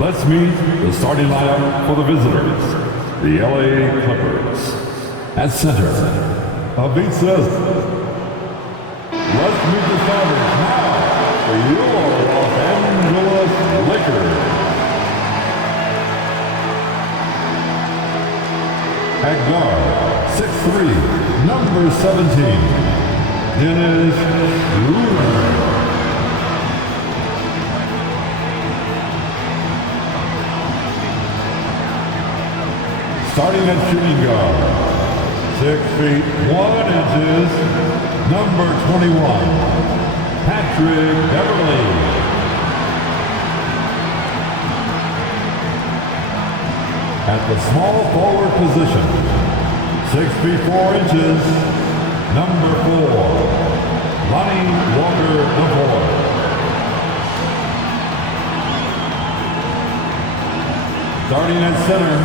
Let's meet the starting lineup for the visitors, the LA Clippers. At center, Avit says, let's meet the starters now for your Los Angeles Lakers. At guard, 6'3", number 17, Dennis Schroeder. Starting at shooting guard, 6 feet 1 inches, number 21, Patrick Beverley. At the small forward position, 6 feet 4 inches, number 4, Lonnie Walker IV. Starting at center,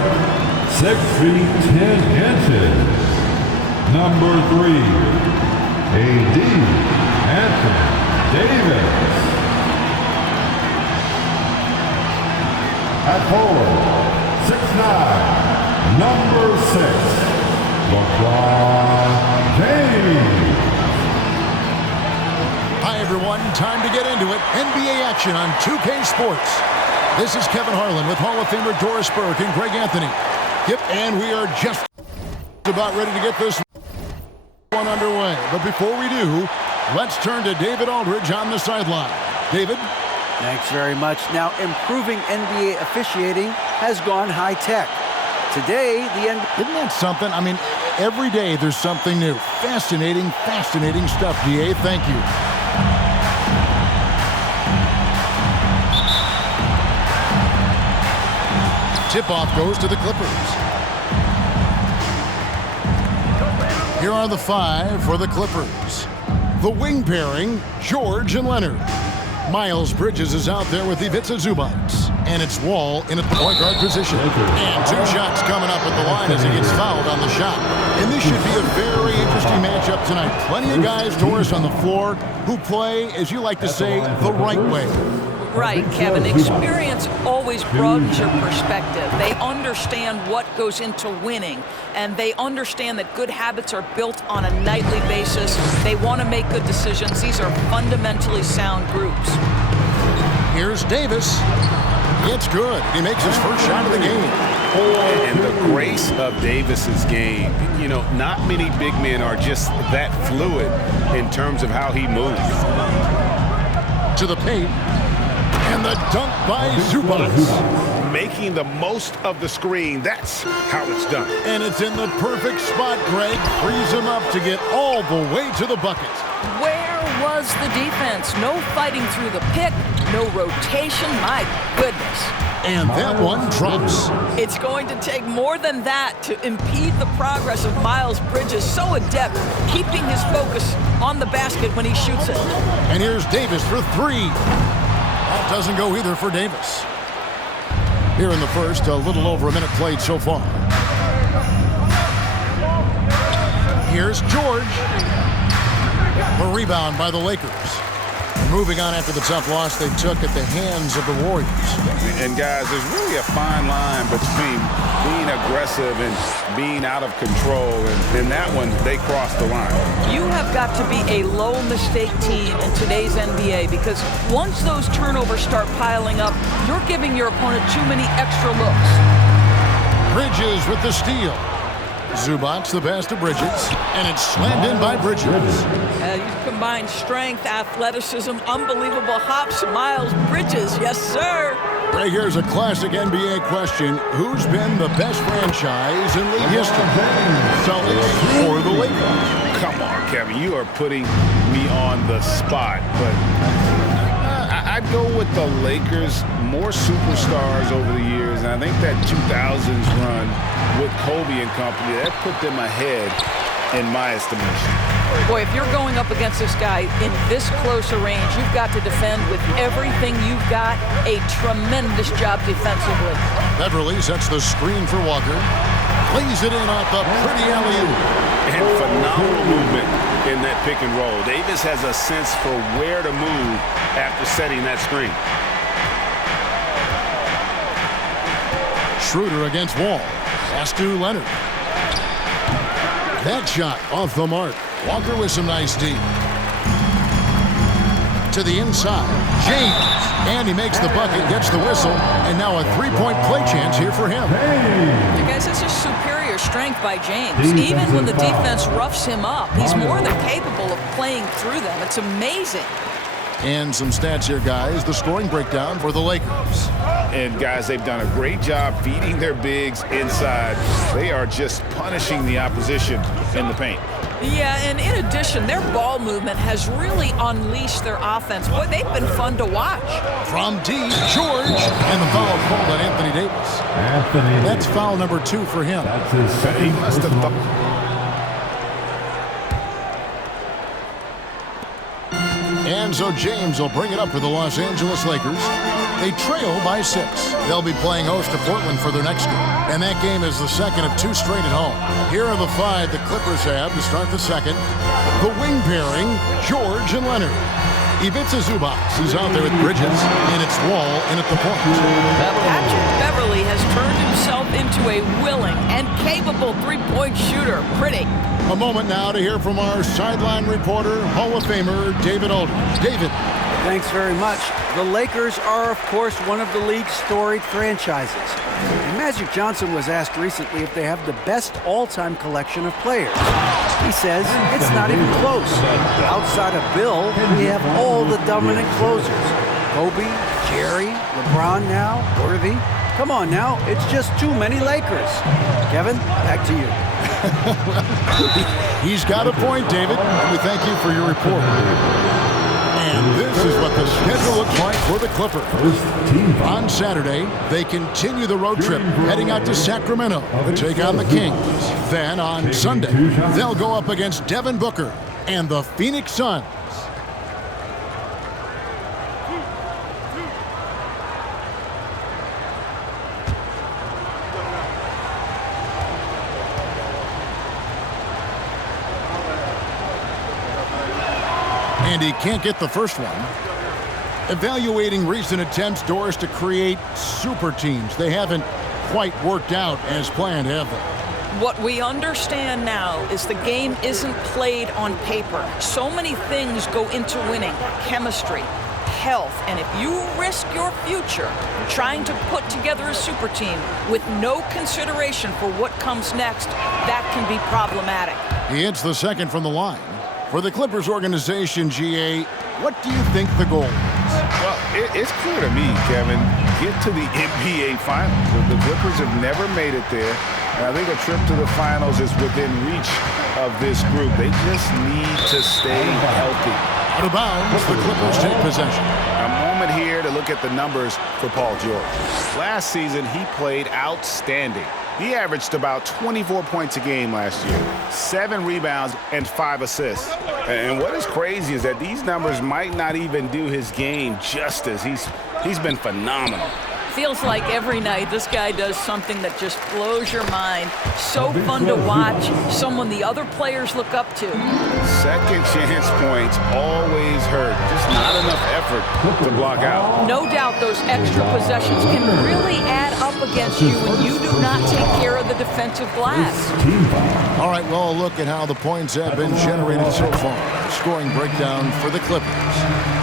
6 feet 10 inches, number 3, A.D. Anthony Davis. At forward, 6'9", number 6, LeBron James. Hi everyone, time to get into it. NBA action on 2K Sports. This is Kevin Harlan with Hall of Famer Doris Burke and Greg Anthony. Yep, and we are just about ready to get this one underway. But before we do, let's turn to David Aldridge on the sideline. David? Thanks very much. Now, improving NBA officiating has gone high-tech. Today, the NBA... Isn't that something? I mean, every day there's something new. Fascinating, fascinating stuff, DA. Thank you. Tip-off goes to the Clippers. Here are the 5 for the Clippers. The wing pairing, George and Leonard. Miles Bridges is out there with Ivica Zubac. And it's Wall in at the point guard position. And 2 shots coming up at the line as he gets fouled on the shot. And this should be a very interesting matchup tonight. Plenty of guys, Doris, on the floor who play, as you like to say, the right way. Right, Kevin. Experience always broadens your perspective. They understand what goes into winning, and they understand that good habits are built on a nightly basis. They want to make good decisions. These are fundamentally sound groups. Here's Davis. It's good. He makes his first shot of the game. And the grace of Davis's game, you know, not many big men are just that fluid in terms of how he moves. To the paint. And the dunk by Zubac. Making the most of the screen. That's how it's done. And it's in the perfect spot, Greg. Frees him up to get all the way to the bucket. Where was the defense? No fighting through the pick, no rotation. My goodness. And that one drops. It's going to take more than that to impede the progress of Miles Bridges. So adept, keeping his focus on the basket when he shoots it. And here's Davis for 3. That doesn't go either for Davis. Here in the first, a little over a minute played so far. Here's George. The rebound by the Lakers. Moving on after the tough loss they took at the hands of the Warriors. And guys, there's really a fine line between being aggressive and being out of control. And in that one, they crossed the line. You have got to be a low mistake team in today's NBA, because once those turnovers start piling up, you're giving your opponent too many extra looks. Bridges with the steal. Zubac the pass to Bridges, and it's slammed in by Bridges. You combine strength, athleticism, unbelievable hops. Miles Bridges, yes sir. Right, here's a classic NBA question. Who's been the best franchise in league history? Celtics or the Lakers? Come on, Kevin, you are putting me on the spot, but I'd go with the Lakers. More superstars over the years, and I think that 2000s run with Kobe and company, that put them ahead in my estimation. Boy, if you're going up against this guy in this close a range, you've got to defend with everything you've got. A tremendous job defensively. That release, that's the screen for Walker. Plays it in off the pretty alley-oop. And phenomenal movement in that pick and roll. Davis has a sense for where to move after setting that screen. Schroeder against Wall. Pass to Leonard. That shot off the mark. Walker with some nice D. To the inside. James. And he makes the bucket, gets the whistle, and now a three-point play chance here for him. You guys, this is superior strength by James. Even when the defense roughs him up, he's more than capable of playing through them. It's amazing. And some stats here, guys. The scoring breakdown for the Lakers. And, guys, they've done a great job feeding their bigs inside. They are just punishing the opposition in the paint. Yeah, and in addition, their ball movement has really unleashed their offense. Boy, they've been fun to watch. From D, George, and the foul called on Anthony Davis. That's foul number 2 for him. That's his second personal. And so James will bring it up for the Los Angeles Lakers. They trail by 6. They'll be playing host to Portland for their next game. And that game is the second of 2 straight at home. Here are the 5 the Clippers have to start the second. The wing pairing, George and Leonard. Ivica Zubac is out there with Bridges, and it's Wall in at the point. Patrick Beverly has turned himself into a willing and capable three-point shooter. Pretty. A moment now to hear from our sideline reporter, Hall of Famer David Aldridge. David. Thanks very much. The Lakers are, of course, one of the league's storied franchises. And Magic Johnson was asked recently if they have the best all-time collection of players. He says it's not even close. Outside of Bill, we have all the dominant closers. Kobe, Jerry, LeBron now, Worthy. Come on now, it's just too many Lakers. Kevin, back to you. He's got a point, David. We thank you for your report. And this is what the schedule looks like for the Clippers. On Saturday, they continue the road trip, heading out to Sacramento to take on the Kings. Then on Sunday, they'll go up against Devin Booker and the Phoenix Suns. And he can't get the first one. Evaluating recent attempts, Doris, to create super teams. They haven't quite worked out as planned, have they? What we understand now is the game isn't played on paper. So many things go into winning. Chemistry, health, and if you risk your future trying to put together a super team with no consideration for what comes next, that can be problematic. He hits the second from the line. For the Clippers organization, GA, what do you think the goal is? Well, it's clear to me, Kevin. Get to the NBA Finals. The Clippers have never made it there. And I think a trip to the Finals is within reach of this group. They just need to stay healthy. Out of bounds, the Clippers take possession. A moment here to look at the numbers for Paul George. Last season, he played outstanding. He averaged about 24 points a game last year, 7 rebounds and 5 assists. And what is crazy is that these numbers might not even do his game justice. He's been phenomenal. Feels like every night this guy does something that just blows your mind. So fun to watch, someone the other players look up to. Second chance points always hurt. Just not enough effort to block out. No doubt those extra possessions can really add up against you when you do not take care of the defensive glass. All right, well, look at how the points have been generated so far. Scoring breakdown for the Clippers.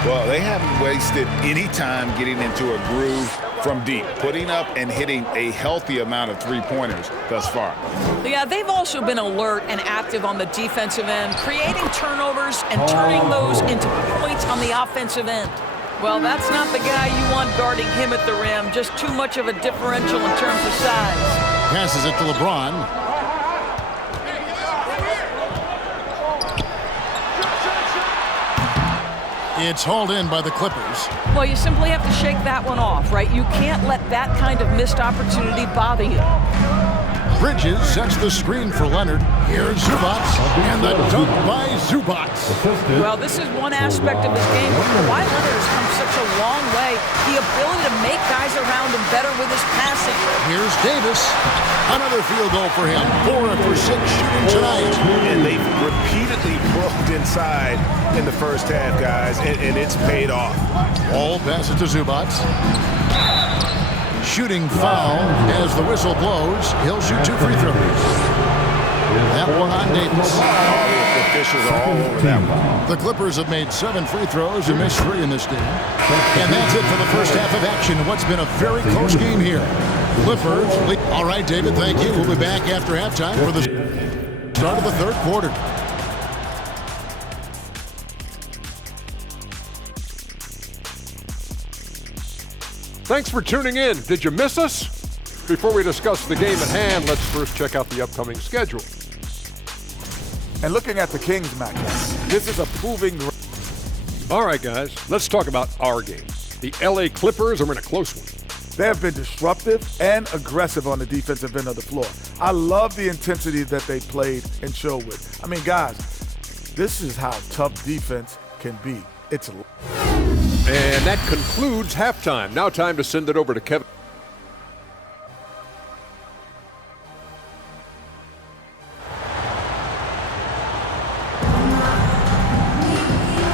Well, they haven't wasted any time getting into a groove from deep, putting up and hitting a healthy amount of three-pointers thus far. Yeah, they've also been alert and active on the defensive end, creating turnovers and turning those into points on the offensive end. Well, that's not the guy you want guarding him at the rim. Just too much of a differential in terms of size. Passes it to LeBron. It's hauled in by the Clippers. Well, you simply have to shake that one off, right? You can't let that kind of missed opportunity bother you. Bridges sets the screen for Leonard. Here's Zubac, and the dunk by Zubac. Well, this is one aspect of his game where Kawhi Leonard has come such a long way. The ability to make guys around him better with his passing. Here's Davis. Another field goal for him. 4 for 6 shooting tonight. And they've repeatedly broke inside in the first half, guys, and it's paid off. All passes to Zubac. shooting foul as the whistle blows. He'll shoot 2 free throws. That one on Davis. The officials are all over that one. The Clippers have made 7 free throws and missed 3 in this game. And that's it for the first half of action in what's been a very close game here. Clippers. All right, David, thank you. We'll be back after halftime for the start of the third quarter. Thanks for tuning in. Did you miss us? Before we discuss the game at hand, let's first check out the upcoming schedule. And looking at the Kings matchup, this is a proving ground. All right, guys, let's talk about our game. The LA Clippers are in a close one. They have been disruptive and aggressive on the defensive end of the floor. I love the intensity that they played and showed with. I mean, guys, this is how tough defense can be. It's And that concludes halftime. Now time to send it over to Kevin.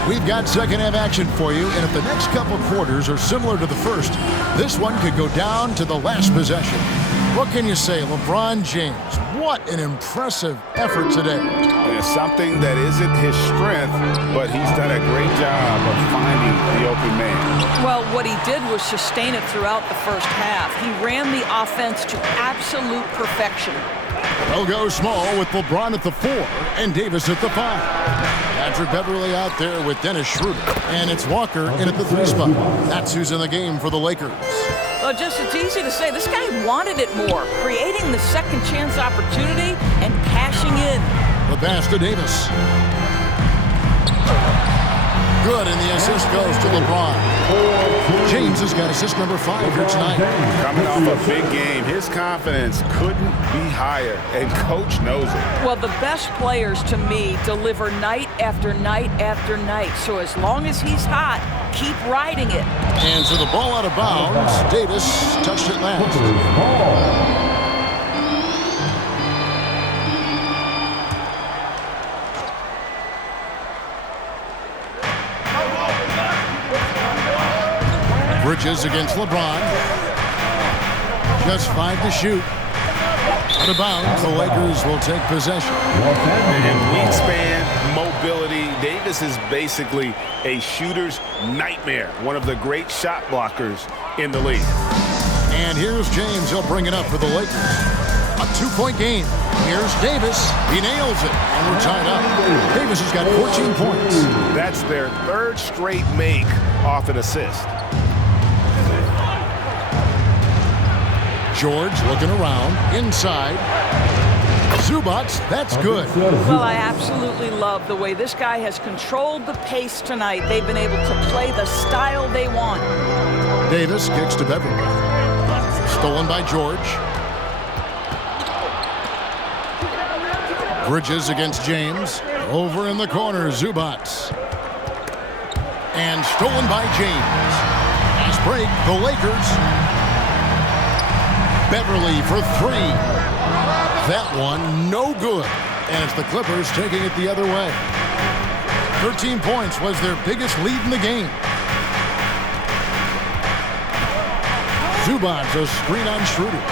We've got second half action for you, and if the next couple quarters are similar to the first, this one could go down to the last possession. What can you say, LeBron James? What an impressive effort today. It's something that isn't his strength, but he's done a great job of finding the open man. Well, what he did was sustain it throughout the first half. He ran the offense to absolute perfection. They'll go small with LeBron at the 4 and Davis at the 5. Patrick Beverly out there with Dennis Schroeder. And it's Walker in at the 3 spot. That's who's in the game for the Lakers. Well, just it's easy to say. This guy wanted it more, creating the second chance opportunity and cashing in. The pass to Davis. Good, and the assist goes to LeBron. James has got assist number 5 here tonight. Coming off a big game, his confidence couldn't be higher, and coach knows it. Well, the best players to me deliver night after night after night. So as long as he's hot, keep riding it. And so the ball out of bounds. Davis touched it last. Bridges against LeBron. Just 5 to shoot. Out of bounds, the Lakers will take possession. And wingspan, mobility. Davis is basically a shooter's nightmare. One of the great shot blockers in the league. And here's James. He'll bring it up for the Lakers. A 2-point game. Here's Davis. He nails it. And we're tied up. Davis has got 14 points. That's their 3rd straight make off an assist. George looking around, inside. Zubac, that's good. Well, I absolutely love the way this guy has controlled the pace tonight. They've been able to play the style they want. Davis kicks to Beverly. Stolen by George. Bridges against James. Over in the corner, Zubac. And stolen by James. Fast break, the Lakers. Beverly for 3. That one, no good. And it's the Clippers taking it the other way. 13 points was their biggest lead in the game. Zubac, a screen on Schroeder.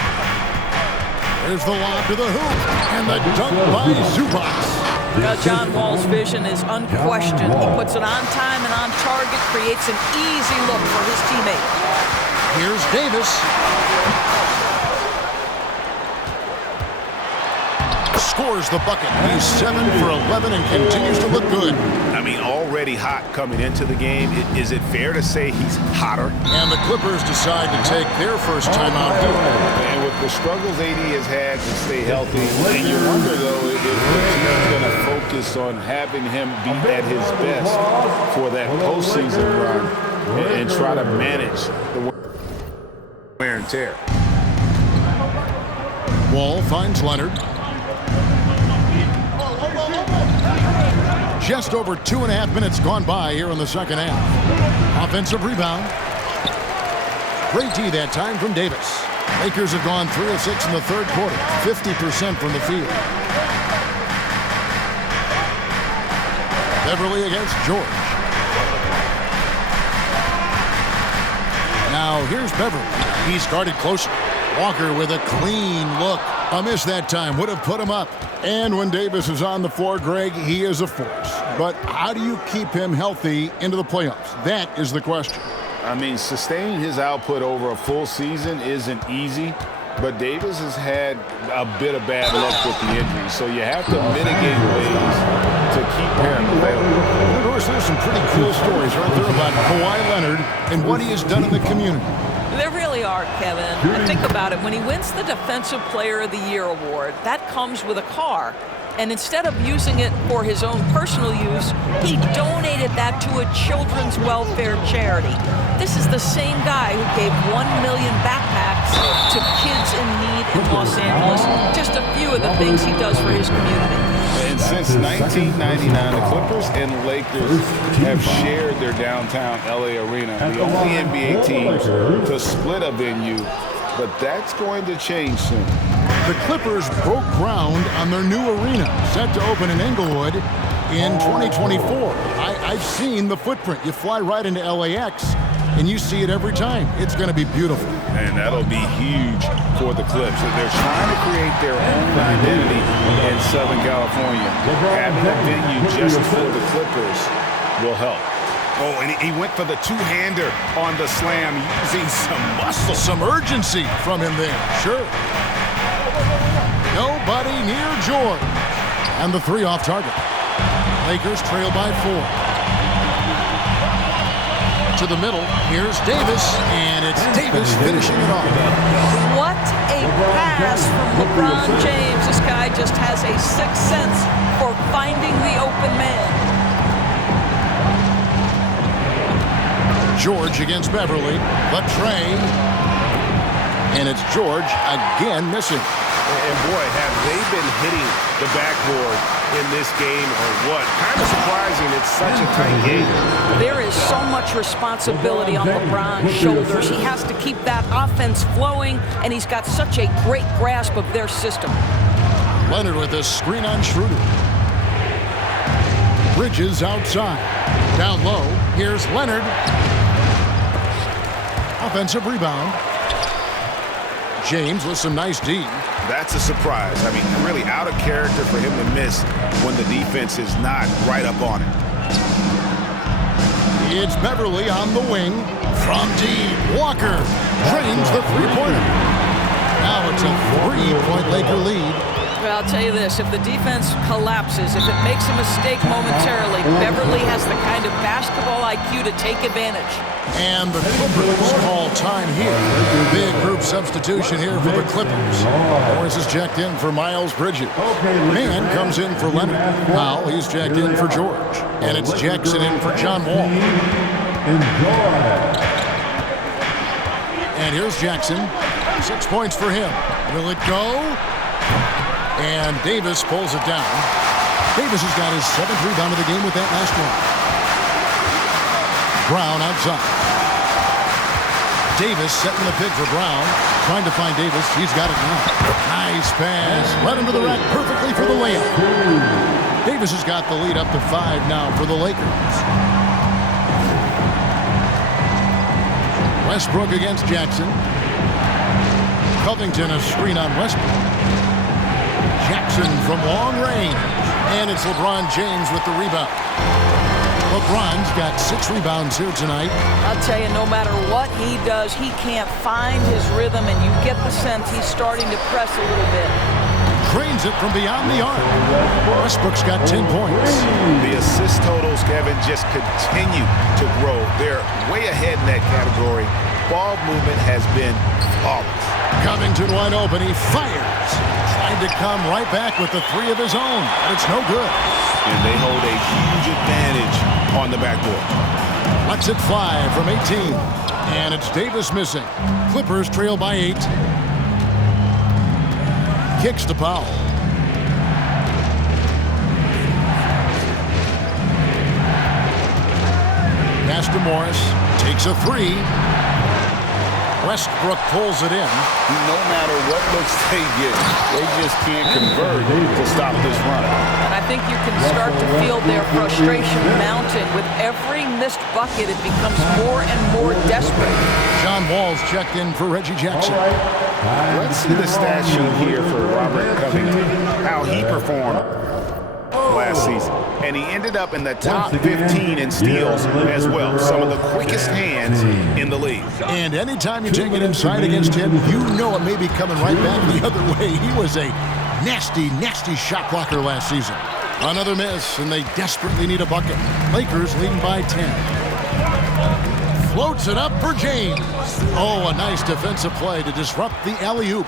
There's the lob to the hoop. And the dunk by Zubac. John Wall's vision is unquestioned. He puts it on time and on target, creates an easy look for his teammate. Here's Davis. Scores the bucket. He's 7 for 11 and continues to look good. I mean, already hot coming into the game. Is it fair to say he's hotter? And the Clippers decide to take their first time out here. And with the struggles AD has had to stay healthy, and you wonder, though, if the team's going to focus on having him be at his best for that postseason run and try to manage the wear and tear. Wall finds Leonard. Just over 2.5 minutes gone by here in the second half. Offensive rebound. Great D that time from Davis. Lakers have gone 3 of 6 in the third quarter. 50% from the field. Beverly against George. Now here's Beverly. He's guarded closely. Walker with a clean look. A miss that time would have put him up. And when Davis is on the floor, Greg, he is a force. But how do you keep him healthy into the playoffs? That is the question. I mean, sustaining his output over a full season isn't easy, but Davis has had a bit of bad luck with the injury, so you have to mitigate ways to keep him available. Of course, there's some pretty cool stories right there about Kawhi Leonard and what he has done in the community. There really are, Kevin. And think about it. When he wins the Defensive Player of the Year award, that comes with a car. And instead of using it for his own personal use, he donated that to a children's welfare charity. This is the same guy who gave 1 million backpacks to kids in need in Los Angeles. Just a few of the things he does for his community. And since 1999, the Clippers and Lakers have shared their downtown LA arena, the only NBA teams to split a venue, but that's going to change soon. The Clippers broke ground on their new arena, set to open in Inglewood in 2024. I've seen the footprint. You fly right into LAX, and you see it every time. It's going to be beautiful. And that'll be huge for the Clips. They're trying to create their own identity in Southern California. Having a venue just for the Clippers will help. Oh, and he went for the two-hander on the slam, using some muscle. Some urgency from him there, sure. Nobody near George. And the three off target. Lakers trail by 4. To the middle, here's Davis, and it's Davis finishing it off. What a pass from LeBron James. This guy just has a sixth sense for finding the open man. George against Beverly, but Trey, and it's George again missing. And boy, have they been hitting the backboard in this game or what? Kind of surprising, it's such a tight game. There is so much responsibility on LeBron's shoulders. He has to keep that offense flowing, and he's got such a great grasp of their system. Leonard with a screen on Schroeder. Bridges outside. Down low, here's Leonard. Offensive rebound. James with some nice D. That's a surprise. I mean, really out of character for him to miss when the defense is not right up on it. It's Beverly on the wing. From deep, Walker drains the three-pointer. Now it's a 3-point Laker lead. Well, I'll tell you this, if the defense collapses, if it makes a mistake momentarily, Beverly has the kind of basketball IQ to take advantage. And the Clippers call time here. Big group substitution here for the Clippers. Morris is checked in for Miles Bridges. Man comes in for Leonard. Powell, he's checked in for George. And it's Jackson in for John Wall. And here's Jackson. 6 points for him. Will it go? And Davis pulls it down. Davis has got his 7th rebound of the game with that last one. Brown outside. Davis setting the pick for Brown. Trying to find Davis. He's got it now. Nice pass. Led him to the rack perfectly for the layup. Davis has got the lead up to 5 now for the Lakers. Westbrook against Jackson. Covington a screen on Westbrook. Jackson from long range. And it's LeBron James with the rebound. LeBron's got 6 rebounds here tonight. I'll tell you, no matter what he does, he can't find his rhythm, and you get the sense he's starting to press a little bit. Drains it from beyond the arc. Westbrook's got 10 points. The assist totals, Kevin, just continue to grow. They're way ahead in that category. Ball movement has been flawless. Covington wide open. He fires. Trying to come right back with the 3 of his own, but it's no good. And they hold a huge advantage on the backboard. Lets it fly from 18. And it's Davis missing. Clippers trail by 8. Kicks to Powell. Pass to Morris. Takes a 3. Westbrook pulls it in. No matter what looks they get, they just can't convert to stop this run. And I think you can start to feel their frustration mounting. With every missed bucket, it becomes more and more desperate. John Wall's checked in for Reggie Jackson. Let's see the stat sheet here for Robert Covington, how he performed last season. And he ended up in the top 15 in steals as well. Some of the quickest hands in the league. And anytime you take it inside against him, you know it may be coming right back the other way. He was a nasty, nasty shot blocker last season. Another miss, and they desperately need a bucket. Lakers leading by 10. Floats it up for James. Oh, a nice defensive play to disrupt the alley-oop.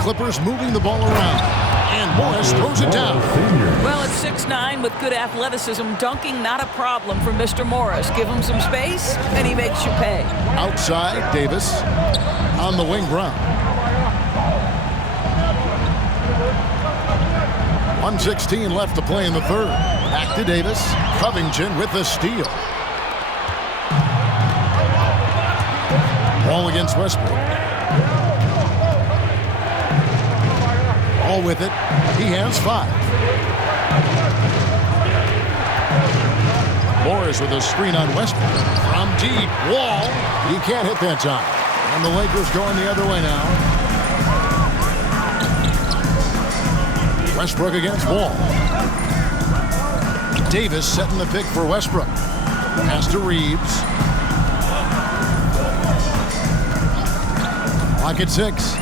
Clippers moving the ball around. And Morris throws it down. Well, it's 6'9" with good athleticism. Dunking, not a problem for Mr. Morris. Give him some space, and he makes you pay. Outside, Davis. On the wing, Brown. 1:16 left to play in the third. Back to Davis. Covington with the steal. Ball against Westbrook. All with it. He has 5. Morris with a screen on Westbrook. From deep. Wall. He can't hit that time. And the Lakers going the other way now. Westbrook against Wall. Davis setting the pick for Westbrook. Pass to Reeves. Clock at 6.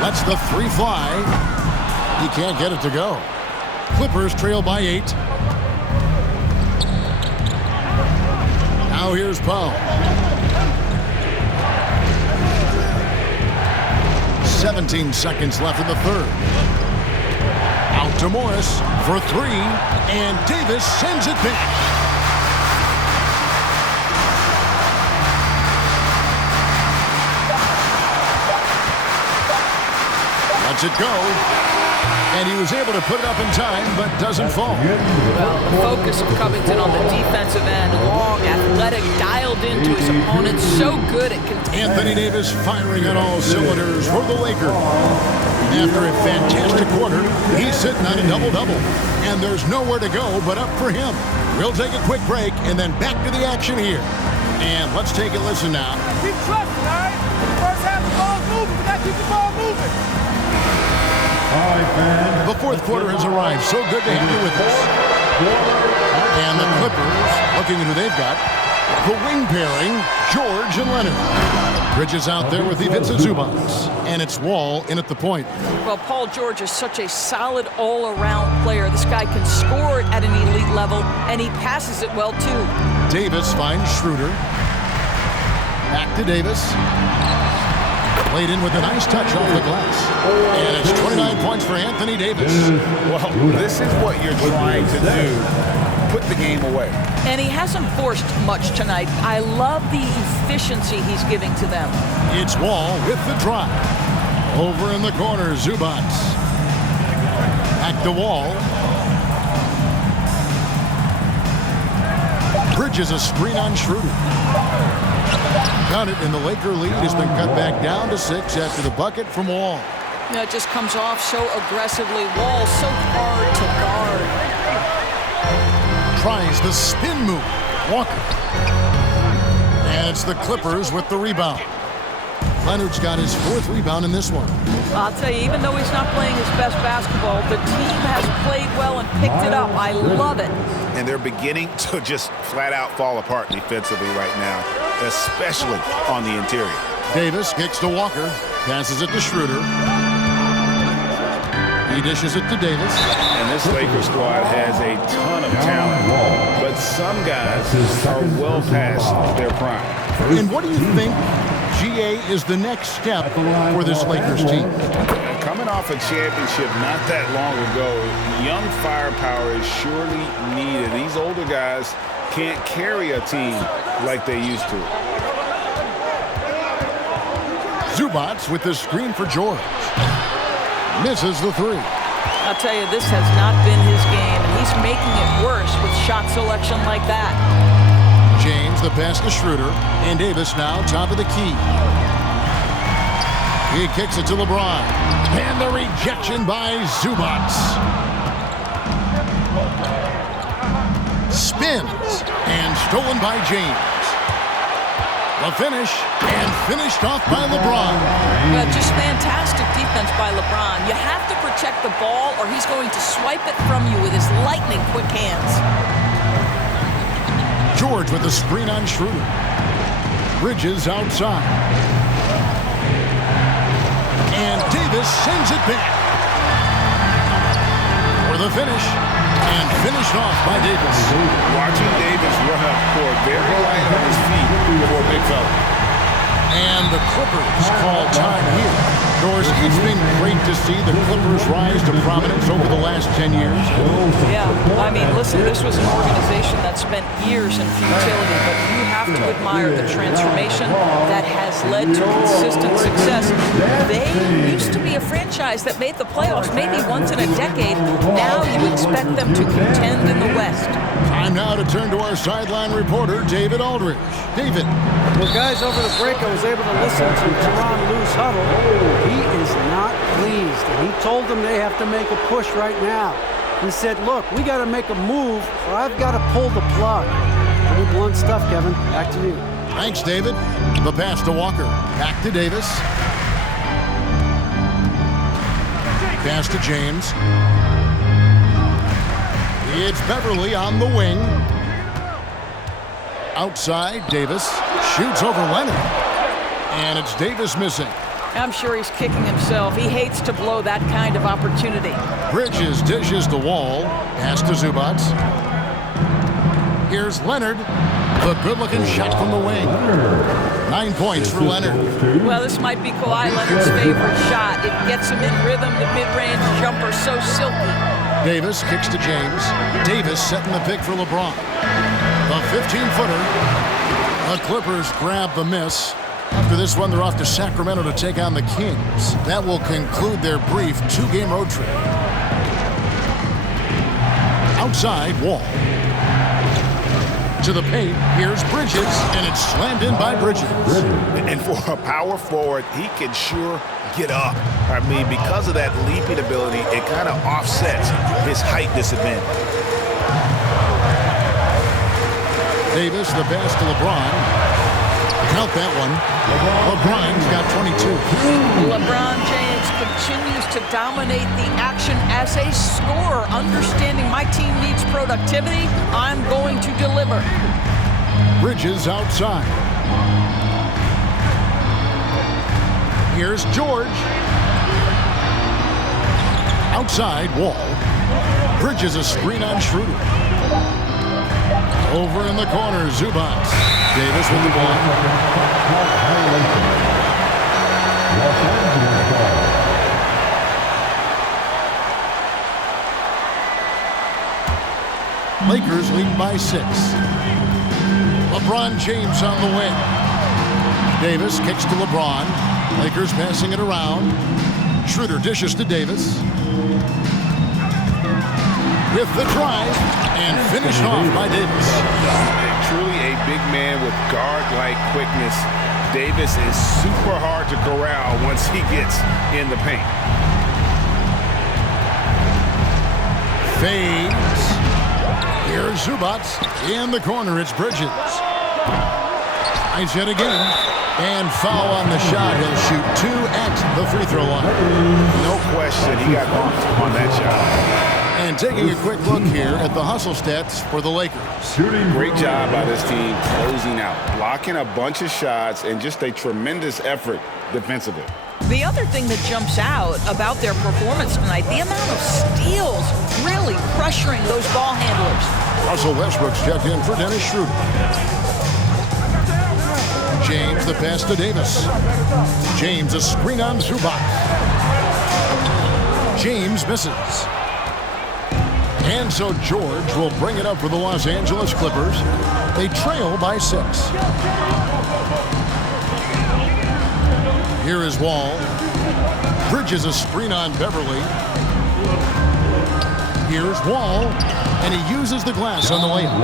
Lets the 3 fly. He can't get it to go. Clippers trail by 8. Now here's Powell. 17 seconds left in the third. Out to Morris for 3, and Davis sends it back. Lets it go, and he was able to put it up in time, but doesn't fall. Well, the focus of Covington on the defensive end, long, athletic, dialed into his opponent, so good at containing. Anthony Davis firing on all cylinders for the Lakers. After a fantastic quarter, he's sitting on a double-double, and there's nowhere to go but up for him. We'll take a quick break and then back to the action here. And let's take a listen now. Keep trusting, all right? First half, the ball's moving. We got to keep the ball moving. The fourth quarter has arrived. So good to have you with us. And the Clippers, looking at who they've got, the wing pairing, George and Leonard. Bridges out there with Ivica Zubac. And it's Wall in at the point. Well, Paul George is such a solid all-around player. This guy can score at an elite level, and he passes it well, too. Davis finds Schroeder. Back to Davis. Played in with a nice touch off the glass. And it's 29 points for Anthony Davis. Well, this is what you're trying to do. Put the game away. And he hasn't forced much tonight. I love the efficiency he's giving to them. It's Wall with the drive. Over in the corner, Zubac. Back to Wall. Bridges a screen on Schroeder. Got it, and the Laker lead has been cut back down to 6 after the bucket from Wall. You know, it just comes off so aggressively. Wall so hard to guard. Tries the spin move. Walker. And it's the Clippers with the rebound. Leonard's got his 4th rebound in this one. I'll tell you, even though he's not playing his best basketball, the team has played well and picked it up. I love it. And they're beginning to just flat out fall apart defensively right now, especially on the interior. Davis kicks to Walker. Passes it to Schroeder. He dishes it to Davis. And this Lakers squad has a ton of talent, but some guys are well past their prime. And what do you think, GA, is the next step for this Lakers team? Coming off a championship not that long ago, young firepower is surely needed. These older guys can't carry a team like they used to. Zubac with the screen for George. Misses the 3. I'll tell you, this has not been his game, and he just making it worse with shot selection like that. James, the pass to Schroeder. And Davis now top of the key. He kicks it to LeBron. And the rejection by Zubac. Spins and stolen by James. The finish and finished off by LeBron. Just fantastic defense by LeBron. You have to protect the ball or he's going to swipe it from you with his lightning quick hands. George with the screen on Schroeder. Bridges outside. And Davis sends it back. For the finish. And finished off by Davis. Watching Davis run up court, very light on his feet for a big fella. And the Clippers call time here. Doris, it's been great to see the Clippers rise to prominence over the last 10 years. Yeah, I mean, listen, this was an organization that spent years in futility, but you have to admire the transformation that has led to consistent success. They used to be a franchise that made the playoffs maybe once in a decade. Now you expect them to contend in the West. Time now to turn to our sideline reporter, David Aldridge. David. Well, guys, over the break, I was able to listen to Tyronn Lue's huddle. He is not pleased, and he told them they have to make a push right now. He said, look, we got to make a move, or I've got to pull the plug. Pretty blunt stuff, Kevin. Back to you. Thanks, David. The pass to Walker. Back to Davis. Pass to James. It's Beverly on the wing. Outside, Davis shoots over Leonard. And it's Davis missing. I'm sure he's kicking himself. He hates to blow that kind of opportunity. Bridges dishes the Wall. Pass to Zubac. Here's Leonard. The good-looking shot from the wing. 9 points for Leonard. Well, this might be Kawhi Leonard's favorite shot. It gets him in rhythm. The mid-range jumper so silky. Davis kicks to James. Davis setting the pick for LeBron. The 15-footer. The Clippers grab the miss. After this one, they're off to Sacramento to take on the Kings. That will conclude their brief 2-game road trip. Outside, Wall. To the paint, here's Bridges, and it's slammed in by Bridges. And for a power forward, he can sure get up. I mean, because of that leaping ability, it kind of offsets his height disadvantage. Davis, the pass to LeBron. Count that one. LeBron's got 22. LeBron James continues to dominate the action as a scorer. Understanding my team needs productivity, I'm going to deliver. Bridges outside. Here's George. Outside, Wall. Bridges a screen on Schroeder. Over in the corner, Zubac. Davis with the ball. Lakers lead by 6. LeBron James on the wing. Davis kicks to LeBron. Lakers passing it around. Schroeder dishes to Davis. With the drive and finished off by Davis. Truly a big man with guard-like quickness. Davis is super hard to corral once he gets in the paint. Fades. Here's Zubac. In the corner, it's Bridges. Nice hit again. And foul on the shot. He'll shoot 2 at the free throw line. No question, he got bumped on that shot. And taking a quick look here at the hustle stats for the Lakers. Great job by this team closing out, blocking a bunch of shots, and just a tremendous effort defensively. The other thing that jumps out about their performance tonight, the amount of steals really pressuring those ball handlers. Russell Westbrook's checked in for Dennis Schroeder. James, the pass to Davis. James, a screen on Zubac. James misses. And so George will bring it up for the Los Angeles Clippers. They trail by 6. Here is Wall. Bridges a screen on Beverly. Here's Wall, and he uses the glass on the layup.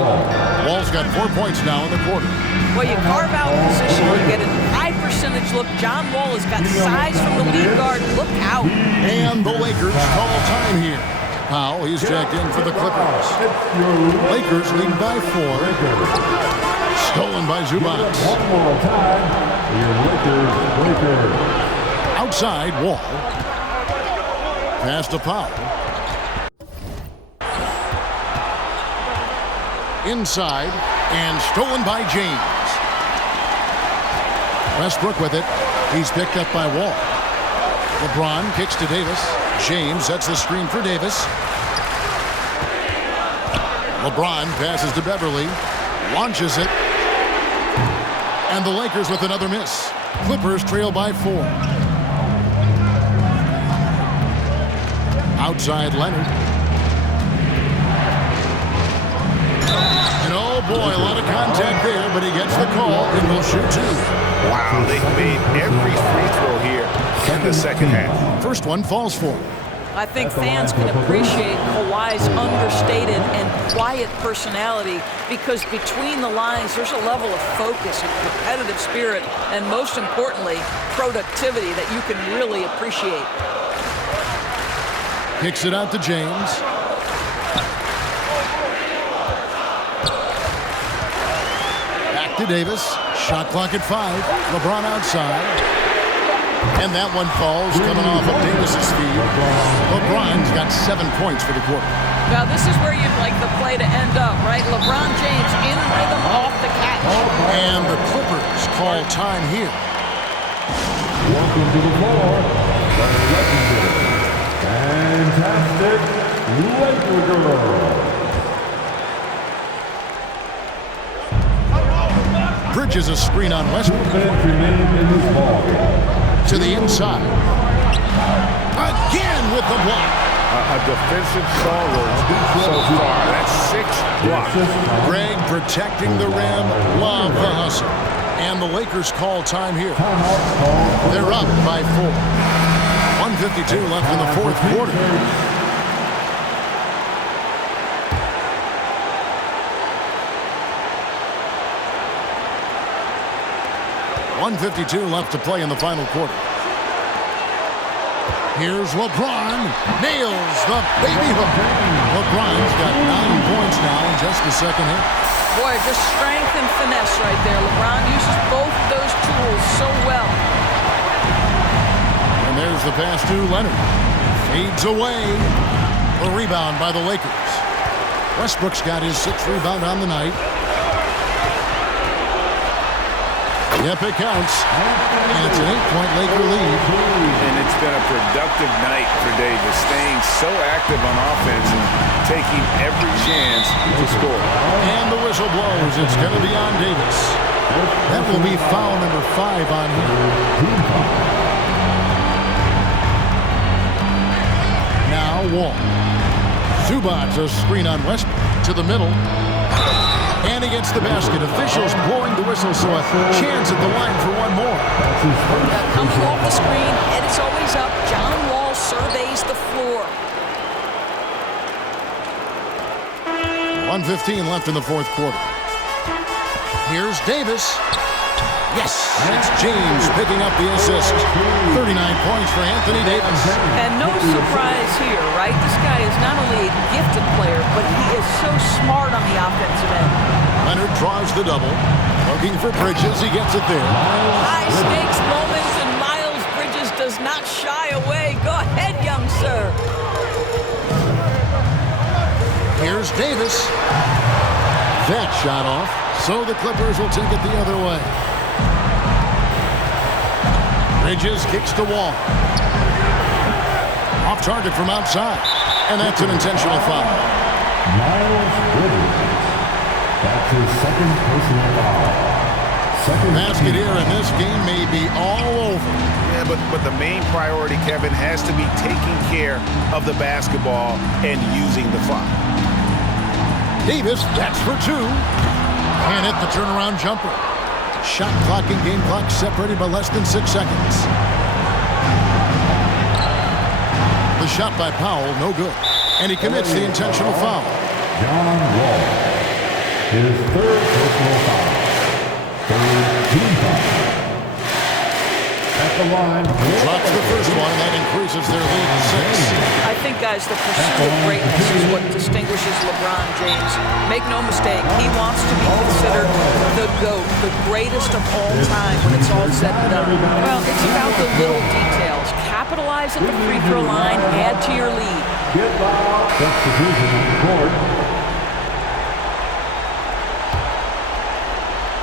Wall's got 4 points now in the quarter. Well, you carve out position, you get a high percentage look. John Wall has got size from the lead guard. Look out. And the Lakers call time here. Powell, he's checked in for the Clippers. Lakers lead by 4. Stolen by Zubac. One more time. Your Lakers. Outside, Wall. Pass to Powell. Inside, and stolen by James. Westbrook with it. He's picked up by Wall. LeBron kicks to Davis. James sets the screen for Davis. LeBron passes to Beverly. Launches it. And the Lakers with another miss. Clippers trail by 4. Outside Leonard. And oh boy, a lot of contact there, but he gets the call and will shoot 2. Wow, they made every free throw here in the second half. First one falls for him. I think fans can appreciate Kawhi's understated and quiet personality because between the lines, there's a level of focus and competitive spirit, and most importantly, productivity that you can really appreciate. Kicks it out to James. Back to Davis. Shot clock at 5. LeBron outside. And that one falls coming off of Davis's feed. LeBron's got 7 points for the quarter. Now, this is where you'd like the play to end up, right? LeBron James in rhythm off the catch. And the Clippers call time here. Welcome to the floor, the legendary, fantastic Laker girl. Bridges a screen on Westbrook. To the inside. Again with the block. A defensive stalwart so far. That's 6 blocks. Greg protecting the rim. Love the hustle. And the Lakers call time here. They're up by 4. 1:52 left in the fourth quarter. 1:52 left to play in the final quarter. Here's LeBron. Nails the baby hook. LeBron's got 9 points now in just the second half. Boy, just strength and finesse right there. LeBron uses both of those tools so well. And there's the pass to Leonard. Fades away. A rebound by the Lakers. Westbrook's got his 6th rebound on the night. Yep, it counts. And it's an 8-point Laker lead. And it's been a productive night for Davis, staying so active on offense and taking every chance to score. And the whistle blows. It's going to be on Davis. That will be foul number 5 on him. Now Wall. Zubac a screen on Westbrook to the middle. And he gets the basket. Officials blowing the whistle, so a chance at the line for one more. Coming off the screen, head is always up. John Wall surveys the floor. 1:15 left in the fourth quarter. Here's Davis. Yes, it's James picking up the assist. 39 points for Anthony Davis. And no surprise here, right? This guy is not only a gifted player, but he is so smart on the offensive end. Leonard draws the double. Looking for Bridges. He gets it there. High-stakes moments, and Miles Bridges does not shy away. Go ahead, young sir. Here's Davis. That shot off, so the Clippers will take it the other way. Bridges kicks to Wall. Off target from outside. And that's an intentional foul. Miles Bridges. That's his second personal foul. Second basket here, and this game may be all over. Yeah, but the main priority, Kevin, has to be taking care of the basketball and using the clock. Davis, that's for 2. And hit the turnaround jumper. Shot clock and game clock separated by less than 6 seconds. The shot by Powell, no good. And he commits the intentional foul. John Wall. His third personal foul. Third team foul. At the line. Drops the first one, and that increases their lead to 6. I think, guys, the pursuit of greatness is what distinguishes LeBron James. Make no mistake, he wants to be considered the GOAT, the greatest of all time when it's all said and done. Well, it's about the little details. Capitalize at the free throw line, add to your lead. Get loud. Substitution on the court.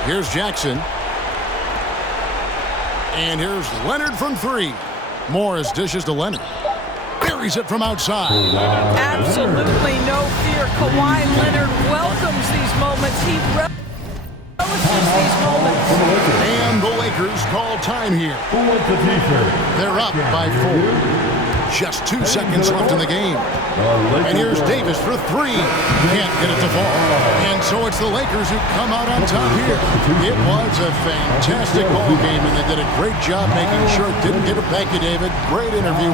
Here's Jackson. And here's Leonard from 3. Morris dishes to Leonard. Buries it from outside. Absolutely no fear. Kawhi Leonard welcomes these moments. He relishes these moments. And the Lakers call time here. Who wants a t-shirt? They're up by 4. Just 2 seconds left in the game. And here's Davis for 3. Can't get it to fall. And so it's the Lakers who come out on top here. It was a fantastic ball game, and they did a great job making sure it didn't get it. Thank you, David. Great interview.